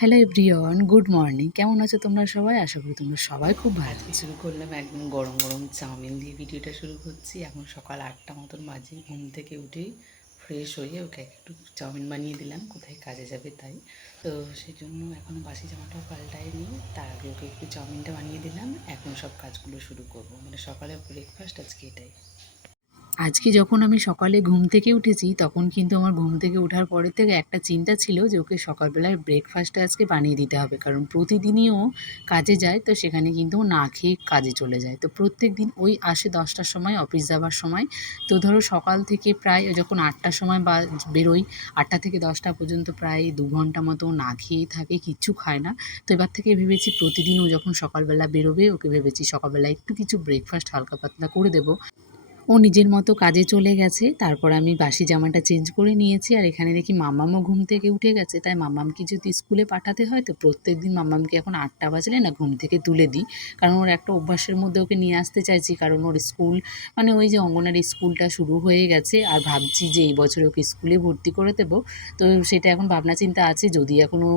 Hello everyone, good morning. কেমন আছো তোমরা সবাই? আশা করি তোমরা সবাই খুব ভালো আজকে আছো। শুরু করলাম একদম গরম গরম চাউমিন দিয়ে ভিডিওটা শুরু করছি। এখন সকাল 8টা মতন বাজে। ঘুম থেকে উঠেই ফ্রেশ হয়ে ওকে একটু চাউমিন বানিয়ে দিলাম, কোথায় কাজে যাবে তাই। তো সেই জন্য এখনও বাসি জামাটাও পাল্টায়নি, তার আগে ওকে একটু চাউমিনটা বানিয়ে দিলাম। এখন সব কাজগুলো শুরু করব, মানে সকালে ব্রেকফাস্ট আজকে এটাই। আজকে যখন আমি সকালে ঘুম থেকে উঠেছি, তখন কিন্তু আমার ঘুম থেকে ওঠার পরের থেকে একটা চিন্তা ছিল যে ওকে সকালবেলায় ব্রেকফাস্টটা আজকে বানিয়ে দিতে হবে। কারণ প্রতিদিনই ও কাজে যায়, তো সেখানে কিন্তু ও না খেয়ে কাজে চলে যায়। তো প্রত্যেকদিন ওই আসে 10টার সময় অফিস যাবার সময়। তো ধরো সকাল থেকে প্রায় ও যখন 8টার সময় বেরোয়, 8টা থেকে 10টা পর্যন্ত প্রায় 2 ঘন্টা মতো ও না খেয়েই থাকে, কিচ্ছু খায় না। তো এবার থেকে ভেবেছি প্রতিদিন ও যখন সকালবেলা বেরোবে, ওকে ভেবেছি সকালবেলা একটু কিছু ব্রেকফাস্ট হালকা পাতলা করে দেবো। ও নিজের মতো কাজে চলে গেছে। তারপর আমি বাসি জামাটা চেঞ্জ করে নিয়েছি। আর এখানে দেখি মাম্মামও ঘুম থেকে উঠে গেছে। তাই মাম্মামকে যদি স্কুলে পাঠাতে হয়, তো প্রত্যেকদিন মাম্মামকে এখন 8টা বাজলে না ঘুম থেকে তুলে দিই। কারণ ওর একটা অভ্যাসের মধ্যে ওকে নিয়ে আসতে চাইছি। কারণ ওর স্কুল, মানে ওই যে অঙ্গনারী স্কুলটা শুরু হয়ে গেছে। আর ভাবছি যে এই বছর ওকে স্কুলে ভর্তি করে দেবো। তো সেটা এখন ভাবনা চিন্তা আছে। যদি এখনও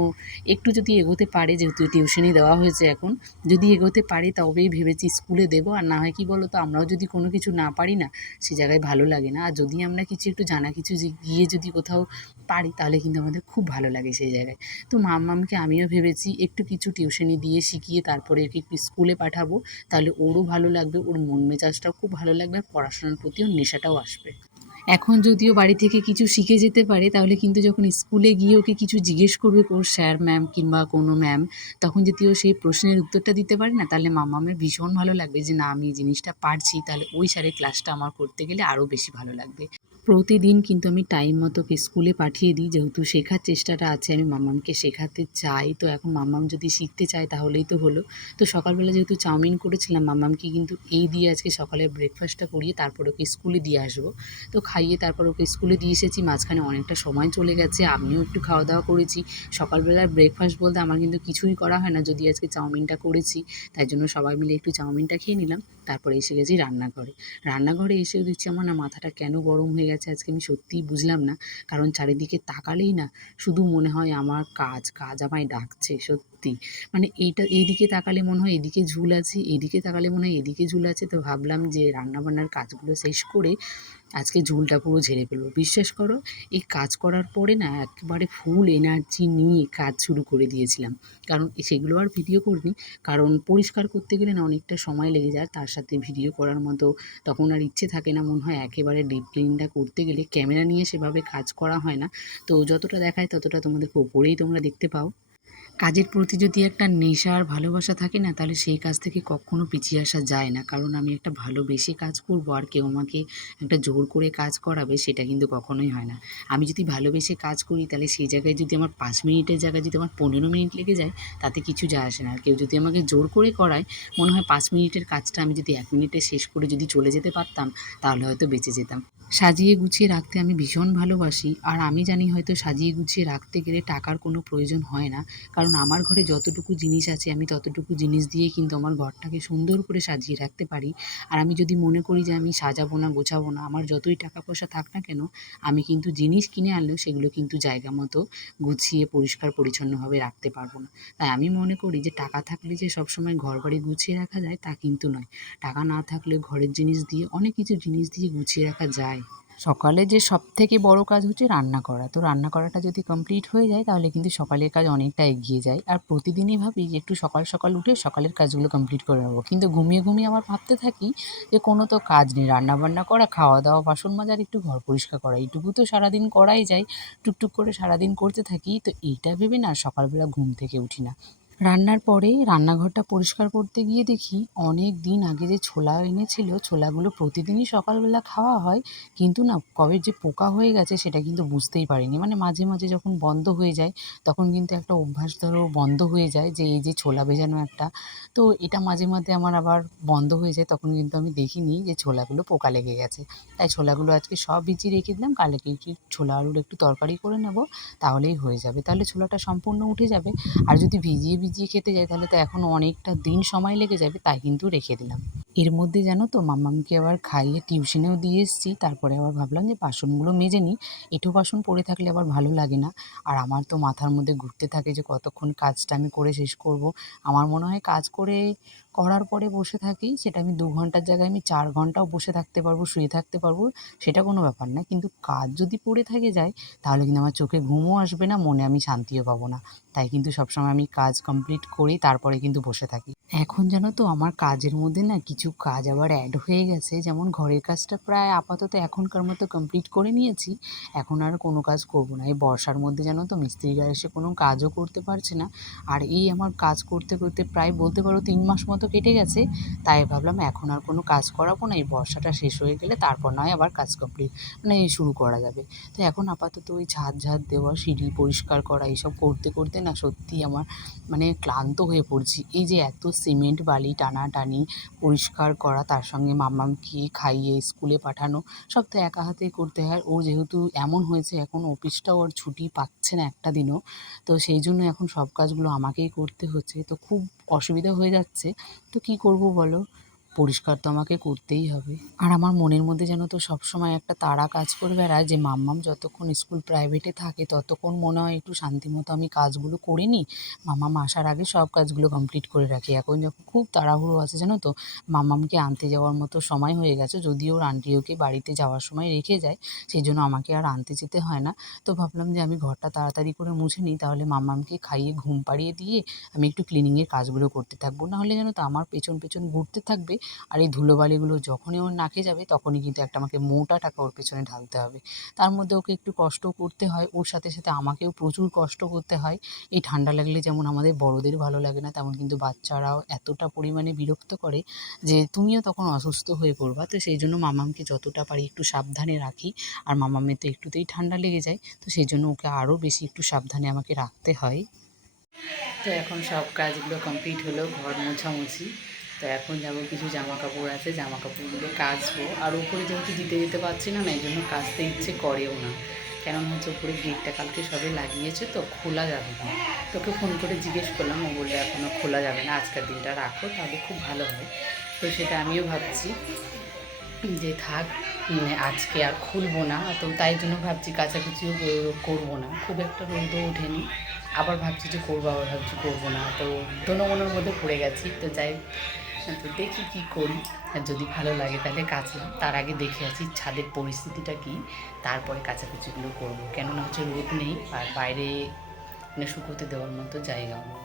একটু যদি এগোতে পারে, যেহেতু টিউশনি দেওয়া হয়েছে এখন, যদি এগোতে পারে তবেই ভেবেছি স্কুলে দেবো। আর না হয় কি বলো তো, আমরাও যদি কোনো কিছু না পারি না, সে জায়গায় ভালো লাগে না। আর যদি আমরা কিছু একটু জানা কিছু গিয়ে যদি কোথাও পারি, তাহলে কিন্তু আমাদের খুব ভালো লাগে সেই জায়গায়। তো মাম্মামকে আমিও ভেবেছি একটু কিছু টিউশনি দিয়ে শিখিয়ে তারপরে ওকে একটু স্কুলে পাঠাবো। তাহলে ওরও ভালো লাগবে, ওর মন মেজাজটাও খুব ভালো লাগবে, আর পড়াশোনার প্রতিও নেশাটাও আসবে। এখন যদিও বাড়ি থেকে কিছু শিখে যেতে পারে, তাহলে কিন্তু যখন স্কুলে গিয়ে ওকে কিছু জিজ্ঞেস করবে ওর স্যার ম্যাম কিংবা কোনো ম্যাম, তখন যদি ও সেই প্রশ্নের উত্তরটা দিতে পারে না, তাহলে মামামের ভীষণ ভালো লাগবে যে না, আমি এই জিনিসটা পারছি, তাহলে ওই স্যারের ক্লাসটা আমার করতে গেলে আরও বেশি ভালো লাগবে। প্রতিদিন কিন্তু আমি টাইম মতো ওকে স্কুলে পাঠিয়ে দিই, যেহেতু শেখার চেষ্টাটা আছে, আমি মাম্মামকে শেখাতে চাই। তো এখন মাম্মাম যদি শিখতে চায় তাহলেই তো হলো। তো সকালবেলা যেহেতু চাউমিন করেছিলাম, মাম্মামকে কিন্তু এই দিয়ে আজকে সকালের ব্রেকফাস্টটা করিয়ে তারপর ওকে স্কুলে দিয়ে আসবো। তো খাইয়ে তারপর ওকে স্কুলে দিয়ে এসেছি। মাঝখানে অনেকটা সময় চলে গেছে, আমিও একটু খাওয়া দাওয়া করেছি। সকালবেলার ব্রেকফাস্ট বলতে আমার কিন্তু কিছুই করা হয় না, যদি আজকে চাউমিনটা করেছি, তাই জন্য সবাই মিলে একটু চাউমিনটা খেয়ে নিলাম। তারপরে এসে গেছি রান্নাঘরে। রান্নাঘরে এসেও দেখছি আমার না মাথাটা কেন গরম হয়ে গেছে আজকে, আমি সত্যিই বুঝলাম না। কারণ চারিদিকে তাকালেই না শুধু মনে হয় আমার কাজ, কাজ আমায় ডাকছে সত্যি। মানে এইদিকে তাকালে মনে হয় এদিকে ঝুল আছে, এদিকে তাকালে মনে হয় এদিকে ঝুল আছে। তো ভাবলাম যে রান্নাবান্নার কাজগুলো শেষ করে আজকে ঝুলটা পুরো ঝেড়ে ফেলবো। বিশ্বাস করো, এই কাজ করার পরে না একেবারে ফুল এনার্জি নিয়ে কাজ শুরু করে দিয়েছিলাম। কারণ সেগুলো আর ভিডিও করিনি, কারণ পরিষ্কার করতে গেলে না অনেকটা সময় লেগে যায়। তার সাথে ভিডিও করার মতো তখন আর ইচ্ছে থাকে না। মনে হয় একেবারে ডিপ ক্লিনটা করতে গেলে ক্যামেরা নিয়ে সেভাবে কাজ করা হয় না। তো যতটা দেখায় ততটা তোমাদেরকে ওপরেই তোমরা দেখতে পাও। কাজের প্রতি যদি একটা নেশা আর ভালোবাসা থাকে না, তাহলে সেই কাজ থেকে কখনো পিছিয়ে আসা যায় না। কারণ আমি একটা ভালোবেসে কাজ করব আর কেউ আমাকে একটা জোর করে কাজ করাবে, সেটা কিন্তু কখনোই হয় না। আমি যদি ভালোবেসে কাজ করি, তাহলে সেই জায়গায় যদি আমার 5 মিনিটের জায়গায় যদি আমার 15 মিনিট লেগে যায়, তাতে কিছু যায় আসে না। আর কেউ যদি আমাকে জোর করে করায়, মনে হয় 5 মিনিটের কাজটা আমি যদি 1 মিনিটে শেষ করে যদি চলে যেতে পারতাম, তাহলে হয়তো বেঁচে যেতাম। সাজিয়ে গুছিয়ে রাখতে আমি ভীষণ ভালোবাসি। আর আমি জানি হয়তো সাজিয়ে গুছিয়ে রাখতে গেলে টাকার কোনো প্রয়োজন হয় না। কারণ আমার ঘরে যতটুকু জিনিস আছে, আমি ততটুকু জিনিস দিয়েই কিন্তু আমার ঘরটাকে সুন্দর করে সাজিয়ে রাখতে পারি। আর আমি যদি মনে করি যে আমি সাজাবো না, গোছাবো না, আমার যতই টাকা পয়সা থাক না কেন, আমি কিন্তু জিনিস কিনে আনলেও সেগুলো কিন্তু জায়গা মতো গুছিয়ে পরিষ্কার পরিচ্ছন্নভাবে রাখতে পারবো না। তাই আমি মনে করি যে টাকা থাকলে যে সবসময় ঘরবাড়ি গুছিয়ে রাখা যায়, তা কিন্তু নয়। টাকা না থাকলেও ঘরের জিনিস দিয়ে, অনেক কিছু জিনিস দিয়ে গুছিয়ে রাখা যায়। সকালে যে সবথেকে বড় কাজ হচ্ছে রান্না করা। তো রান্না করাটা যদি কমপ্লিট হয়ে যায়, তাহলে কিন্তু সকালের কাজ অনেকটা এগিয়ে যায়। আর প্রতিদিনই ভাবি যে একটু সকাল সকাল উঠে সকালের কাজগুলো কমপ্লিট করে নেবো। কিন্তু ঘুমিয়ে ঘুমিয়ে আবার ভাবতে থাকি যে কোনো তো কাজ নেই, রান্নাবান্না করা, খাওয়া দাওয়া, বাসন মাজা আর একটু ঘর পরিষ্কার করা, এইটুকু তো সারাদিন করাই যায়। টুকটুক করে সারাদিন করতে থাকি। তো এইটা ভেবে না সকালবেলা ঘুম থেকে উঠি না। রান্নার পরে রান্নাঘরটা পরিষ্কার করতে গিয়ে দেখি অনেক দিন আগে যে ছোলা এনেছিল, ছোলাগুলো প্রতিদিনই সকালবেলা খাওয়া হয়, কিন্তু না কবে যে পোকা হয়ে গেছে সেটা কিন্তু বুঝতেই পারিনি। মানে মাঝে মাঝে যখন বন্ধ হয়ে যায়, তখন কিন্তু একটা অভ্যাস ধরো বন্ধ হয়ে যায় যে এই যে ছোলা ভেজানো একটা, তো এটা মাঝে মাঝে আমার আবার বন্ধ হয়ে যায়, তখন কিন্তু আমি দেখিনি যে ছোলাগুলো পোকা লেগে গেছে। তাই ছোলাগুলো আজকে সব ভিজিয়ে রেখে দিলাম, কালকে একটু ছোলা আলুর একটু তরকারি করে নেব, তাহলেই হয়ে যাবে। তাহলে ছোলাটা সম্পূর্ণ উঠে যাবে। আর যদি ভিজিয়ে ভিজিয়ে খেতে যাই, তাহলে তো এখনও অনেকটা দিন সময় লেগে যাবে, তাই কিন্তু রেখে দিলাম। এর মধ্যে জানো তো মাম্মামকে আবার খাইয়ে টিউশনেও দিয়ে এসেছি, তারপরে আবার ভাবলাম যে বাসনগুলো মেজে নিই, এঁঠো বাসন পড়ে থাকলে আবার ভালো লাগে না। আর আমার তো মাথার মধ্যে ঘুরতে থাকে যে কতক্ষণ কাজটা আমি করে শেষ করব। আমার মনে হয় কাজ করার পরে বসে থাকি, সেটা আমি 2 ঘন্টার জায়গায় আমি 4 ঘন্টাও বসে থাকতে পারবো, শুয়ে থাকতে পারবো, সেটা কোনো ব্যাপার না। কিন্তু কাজ যদি পড়ে থাকে যায় তাহলে কিন্তু আমার চোখে ঘুমও আসবে না, মনে আমি শান্তিও পাবো না। তাই কিন্তু সবসময় আমি কাজ কমপ্লিট করি তারপরে কিন্তু বসে থাকি। এখন জানো তো আমার কাজের মধ্যে না কিছু কাজ আবার অ্যাড হয়ে গেছে, যেমন ঘরের কাজটা প্রায় আপাতত এখনকার মতো কমপ্লিট করে নিয়েছি, এখন আর কোনো কাজ করব না। এই বর্ষার মধ্যে জানো তো মিস্ত্রিরা এসে কোনো কাজও করতে পারছে না। আর এই আমার কাজ করতে করতে প্রায় বলতে পারো 3 মাস মতো কেটে গেছে। তাই ভাবলাম এখন আর কোনো কাজ করাবো না, এই বর্ষাটা শেষ হয়ে গেলে তারপর নয় আবার কাজ কমপ্লিট মানে শুরু করা যাবে। তো এখন আপাতত ওই ঝাঁট দেওয়া, সিঁড়ি পরিষ্কার করা, এইসব করতে করতে না সত্যি আমার মানে ক্লান্ত হয়ে পড়ছি। এই যে এত সিমেন্ট বালি টানাটানি, পরিষ্কার করা, তার সঙ্গে মাম্মামকে খাইয়ে স্কুলে পাঠানো, সব তো একা হাতেই করতে হয়। ও যেহেতু এমন হয়েছে এখন অফিসটাও ওর ছুটি পাচ্ছে না একটা দিনও, তো সেই জন্য এখন সব কাজগুলো আমাকেই করতে হচ্ছে, তো খুব অসুবিধা হয়ে যাচ্ছে। তো কী করব বলো, পরিষ্কার তো আমাকে করতেই হবে। আর আমার মনের মধ্যে যেন তো সবসময় একটা তাড়া কাজ করে বেড়ায় যে মাম্মাম যতক্ষণ স্কুল প্রাইভেটে থাকে ততক্ষণ মনে হয় একটু শান্তিমতো আমি কাজগুলো করে নিই, মাম্মাম আসার আগে সব কাজগুলো কমপ্লিট করে রাখি। এখন যখন খুব তাড়াহুড়ো আছে জানো তো, মাম্মামকে আনতে যাওয়ার মতো সময় হয়ে গেছে, যদিও ওর আন্টি ওকে বাড়িতে যাওয়ার সময় রেখে যায়, সেই জন্য আমাকে আর আনতে যেতে হয় না। তো ভাবলাম যে আমি ঘরটা তাড়াতাড়ি করে মুছে নিই, তাহলে মাম্মামকে খাইয়ে ঘুম পাড়িয়ে দিয়ে আমি একটু ক্লিনিংয়ের কাজগুলো করতে থাকবো। নাহলে জানো তো আমার পেছন পেছন ঘুরতে থাকবে, আর এই ধুলোবালিগুলো যখনই ওর নাকে যাবে তখনই কিন্তু একটা আমাকে মোটা টাকা ওর পেছনে ঢালতে হবে। তার মধ্যে ওকে একটু কষ্ট করতে হয়, ওর সাথে সাথে আমাকেও প্রচুর কষ্ট করতে হয়। এই ঠান্ডা লাগলে যেমন আমাদের বড়দের ভালো লাগে না, তেমন কিন্তু বাচ্চারাও এতটা পরিমাণে বিরক্ত করে যে তুমিও তখন অসুস্থ হয়ে পড়বা। তো সেই জন্য মামামকে যতটা পারি একটু সাবধানে রাখি। আর মামামের তো একটুতেই ঠান্ডা লেগে যায়, তো সেই জন্য ওকে আরও বেশি একটু সাবধানে আমাকে রাখতে হয়। তো এখন সব কাজগুলো কমপ্লিট হলো, ঘর মোছামুছি। তো এখন যাব, কিছু জামা কাপড় আছে, জামা কাপড়গুলো কাচবো। আর উপরে যেহেতু দিতে যেতে পারছি না, এই জন্য কাচতে ইচ্ছে করেও না। কেননা হচ্ছে উপরে গেটটা কালকে সবে লাগিয়েছে, তো খোলা যাবে না। তোকে ফোন করে জিজ্ঞেস করলাম, ও বললে এখনও খোলা যাবে না, আজকের দিনটা রাখো, তাহলে খুব ভালো হয়। তো সেটা আমিও ভাবছি যে থাক, আজকে আর খুলবো না। তো তাই জন্য ভাবছি কাচাকুচিও করবো না, খুব একটা রোদও ওঠেনি। আবার ভাবছি যে করবো, আবার ভাবছি করবো না, তো দোনো মনের মধ্যে পড়ে গেছি। তো যাই, তো দেখি কী করি। আর যদি ভালো লাগে তাহলে কাচলাম, তার আগে দেখে আছি ছাদের পরিস্থিতিটা কী, তারপরে কাচাকুচিগুলো করবো। কেননা হচ্ছে রোদ নেই, আর বাইরে মানে শুকোতে দেওয়ার মতো জায়গাও নেই।